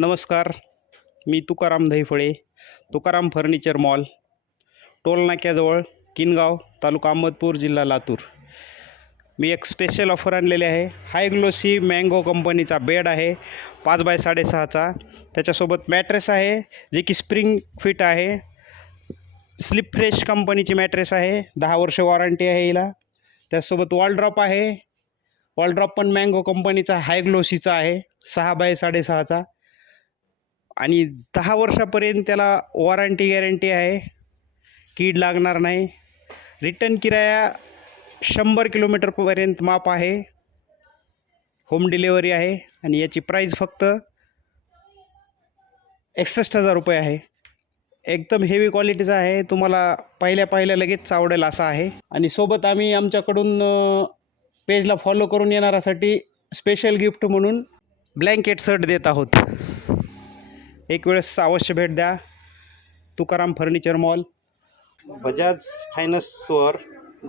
नमस्कार. मी Tukaram Dahiphale, Tukaram furniture mall, toll नाक्याजवळ, किनगाव, तालुका अहमदपूर, जिल्हा लातूर. मी एक स्पेशल ऑफर आणलेली आहे. हाय ग्लोसी मँगो कंपनीचा बेड आहे 5x6.5चा. त्याच्यासोबत मॅट्रेस आहे जे की स्प्रिंग फिट आहे. स्लीप फ्रेश कंपनीची मॅट्रेस आहे, 10 वर्ष वॉरंटी आहे हिला. त्यासोबत वॉलड्रॉप आहे. वॉलड्रॉप पण मँगो कंपनीचा हाय ग्लोसीचा आहे, 6x6.5चा. आणि 10 वर्षापर्यंत त्याला वॉरंटी गॅरंटी आहे, कीड लागणार नाही. रिटर्न किराया 100 किलोमीटरपर्यंत माफ आहे. होम डिलेवरी आहे आणि याची प्राईस फक्त 61,000 रुपये आहे. एकदम हेवी क्वालिटीचा आहे, तुम्हाला पहिल्या लगेच आवडेल असा आहे. आणि सोबत आम्ही आमच्याकडून पेजला फॉलो करून येणाऱ्यासाठी स्पेशल गिफ्ट म्हणून ब्लँकेट सर्ट देत आहोत. एक वेळेस अवश्य भेट द्या. तुकाराम फर्निचर मॉल, बजाज फायनान्सवर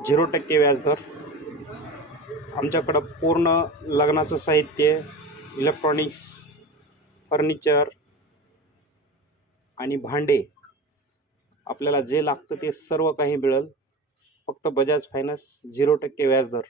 0% व्याजदर. आमच्याकडं पूर्ण लग्नाचं साहित्य, इलेक्ट्रॉनिक्स, फर्निचर आणि भांडे, आपल्याला जे लागतं ते सर्व काही मिळेल. फक्त बजाज फायनान्स, 0% व्याजदर.